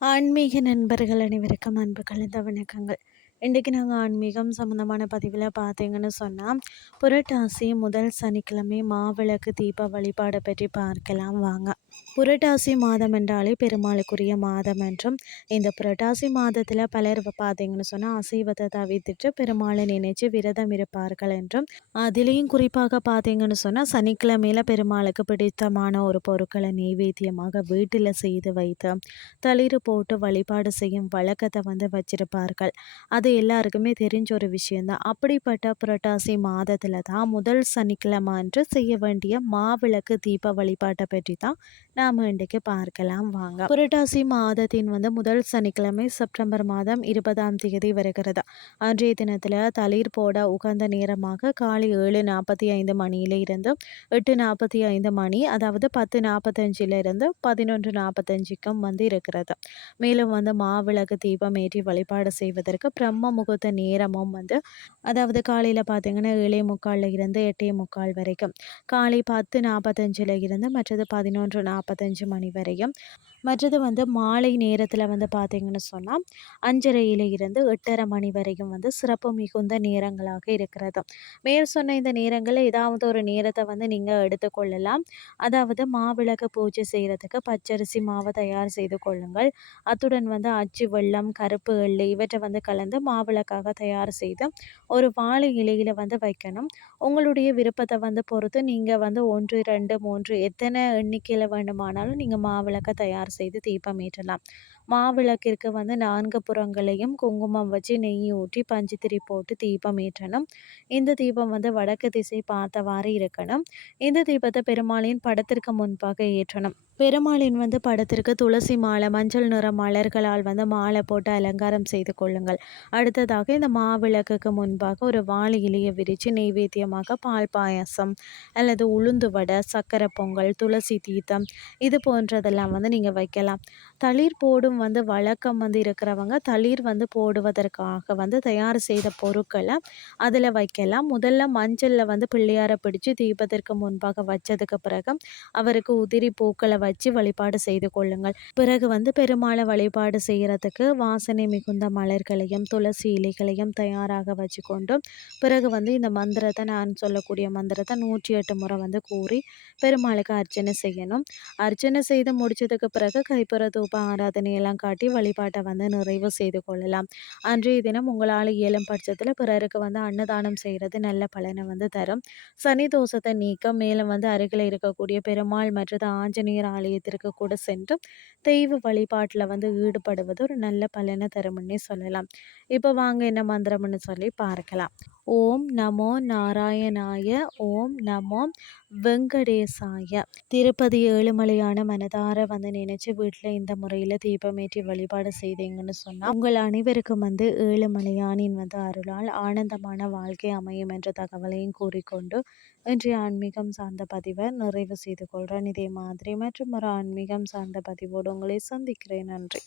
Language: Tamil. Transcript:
ஆன்மீக நண்பர்கள் அனைவருக்கும் அன்பு கலந்த வணக்கங்கள். இன்றைக்கி நாங்கள் ஆன்மீகம் சம்மந்தமான பதிவில் பார்த்தீங்கன்னு சொன்னால் புரட்டாசி முதல் சனிக்கிழமை மாவிளக்கு தீப வழிபாடை பற்றி பார்க்கலாம். வாங்க. புரட்டாசி மாதம் என்றாலே பெருமாளுக்குரிய மாதம் என்றும் இந்த புரட்டாசி மாதத்தில் பலர் பார்த்தீங்கன்னு சொன்னால் அசைவத்தை தவிர்த்துட்டு பெருமாளை நினைச்சு விரதம் இருப்பார்கள் என்றும் அதுலேயும் குறிப்பாக பார்த்தீங்கன்னு சொன்னால் சனிக்கிழமையில் பெருமாளுக்கு பிடித்தமான ஒரு பொருட்களை நெய்வேத்தியமாக வீட்டில் செய்து வைத்து தளிர் போட்டு வழிபாடு செய்யும் வழக்கத்தை வந்து வச்சிருப்பார்கள். அது அது எல்லாருக்குமே தெரிஞ்ச ஒரு விஷயந்தான் அப்படிப்பட்ட புரட்டாசி மாதத்தில் தான் முதல் சனிக்கிழமை அன்று செய்ய வேண்டிய மாவிளக்கு தீப வழிபாட்டை பற்றி தான் நாம் இன்றைக்கு பார்க்கலாம். வாங்க. புரட்டாசி மாதத்தின் வந்து முதல் சனிக்கிழமை செப்டம்பர் மாதம் இருபதாம் தேதி வருகிறது. அன்றைய தினத்தில் தளிர் போட உகந்த நேரமாக காலை ஏழு நாற்பத்தி ஐந்து மணியில இருந்து எட்டு நாற்பத்தி ஐந்து மணி அதாவது பத்து நாற்பத்தஞ்சில இருந்து பதினொன்று நாற்பத்தஞ்சுக்கும் வந்து இருக்கிறது. மேலும் வந்து மாவிளக்கு தீபம் ஏற்றி வழிபாடு செய்வதற்கு பிரம் பிரம்ம முகூர்த்த நேரமும் வந்து அதாவது காலையில் பார்த்தீங்கன்னா ஏழே முக்காலில் இருந்து எட்டே முக்கால் வரைக்கும் காலை பத்து நாற்பத்தஞ்சில் இருந்து மற்றது பதினொன்று நாற்பத்தஞ்சு மணி வரையும். மற்றது வந்து மாலை நேரத்தில் வந்து பார்த்திங்கன்னு சொன்னால் அஞ்சரையில் இருந்து எட்டரை மணி வரைக்கும் வந்து சிறப்பு மிகுந்த நேரங்களாக இருக்கிறது. மேல் சொன்ன இந்த நேரங்களில் ஏதாவது ஒரு நேரத்தை வந்து நீங்கள் எடுத்துக்கொள்ளலாம். அதாவது மாவிளக்கு பூஜை செய்கிறதுக்கு பச்சரிசி மாவை தயார் செய்து கொள்ளுங்கள். அத்துடன் வந்து அச்சு வெள்ளம் கருப்பு எள்ளு இவற்றை வந்து கலந்து மாவிளக்காக தயார் செய்து ஒரு வாழை இலையில் வந்து வைக்கணும். உங்களுடைய விருப்பத்தை வந்து பொறுத்து நீங்கள் வந்து ஒன்று ரெண்டு மூன்று எத்தனை எண்ணிக்கையில் வேண்டுமானாலும் நீங்கள் மாவிளக்கை தயார் செய்து தீபம் ஏற்றலாம். மாவிளக்கிற்கு வந்து நான்கு புறங்களையும் குங்குமம் வச்சு நெய் ஊற்றி பஞ்சுத்திரி போட்டு தீபம் ஏற்றணும். இந்த தீபம் வந்து வடக்கு திசை பார்த்தவாறு இருக்கணும். இந்த தீபத்தை பெருமாளின் படத்திற்கு முன்பாக ஏற்றணும். பெருமாளின் வந்து படத்திற்கு துளசி மாலை மஞ்சள் நிற மலர்களால் வந்து மாலை போட்டு அலங்காரம் செய்து கொள்ளுங்கள். அடுத்ததாக இந்த மாவிளக்குக்கு முன்பாக ஒரு வாழை இலையை விரித்து நெய்வேத்தியமாக பால் பாயாசம் அல்லது உளுந்து வடை சக்கரை பொங்கல் துளசி தீர்த்தம் இது போன்றதெல்லாம் வந்து நீங்கள் வைக்கலாம். தளிர் போடும் வந்து வழக்கம் வந்து இருக்கிறவங்க தளிர் வந்து போடுவதற்காக வந்து தயார் செய்த பொருட்களை அதில் வைக்கலாம். முதல்ல மஞ்சளில் வந்து பிள்ளையாரை பிடிச்சு தீபத்திற்கு முன்பாக வச்சதுக்கு பிறகு அவருக்கு உதிரி பூக்களை வச்சு வழிபாடு செய்து கொள்ளுங்கள். பிறகு வந்து பெருமாளை வழிபாடு செய்கிறதுக்கு வாசனை மிகுந்த மலர்களையும் துளசி இலைகளையும் தயாராக வச்சுக்கொண்டு பிறகு வந்து இந்த மந்திரத்தை நான் சொல்லக்கூடிய மந்திரத்தை நூற்றி எட்டு முறை வந்து கூறி பெருமாளுக்கு அர்ச்சனை செய்யணும். அர்ச்சனை செய்து முடிச்சதுக்கு பிறகு கைப்புற தூப்ப எல்லாம் காட்டி வழிபாட்டை வந்து நிறைவு செய்து கொள்ளலாம். அன்றைய தினம் உங்களால் இயலும் பட்சத்தில் பிறருக்கு வந்து அன்னதானம் செய்கிறது நல்ல பலனை வந்து தரும். சனி தோஷத்தை நீக்க மேலும் வந்து அருகில் இருக்கக்கூடிய பெருமாள் மற்றது ஆஞ்சநேயர் ஆலயத்திற்கு கூட சென்று தெய்வ வழிபாட்டில் வந்து ஈடுபடுவது ஒரு நல்ல பலனை தரும்னே சொல்லலாம். இப்போ வாங்க என்ன மந்திரம்னு சொல்லி பார்க்கலாம். ஓம் நமோ நாராயணாய ஓம் நமோ வெங்கடேசாய. திருப்பதி ஏழுமலையான மனதார வந்து நினைச்சு வீட்டில் இந்த முறையில் தீபமேற்றி வழிபாடு செய்தீங்கன்னு சொன்னால் உங்கள் அனைவருக்கும் வந்து ஏழுமலையானின் வந்து அருளால் ஆனந்தமான வாழ்க்கை அமையும் என்ற தகவலையும் கூறிக்கொண்டு இன்றைய ஆன்மீகம் சார்ந்த பதிவை நிறைவு செய்து கொள்கிறேன் இதே மாதிரி மற்றும் ஒரு ஆன்மீகம் சார்ந்த பதிவோடு உங்களை சந்திக்கிறேன். நன்றி.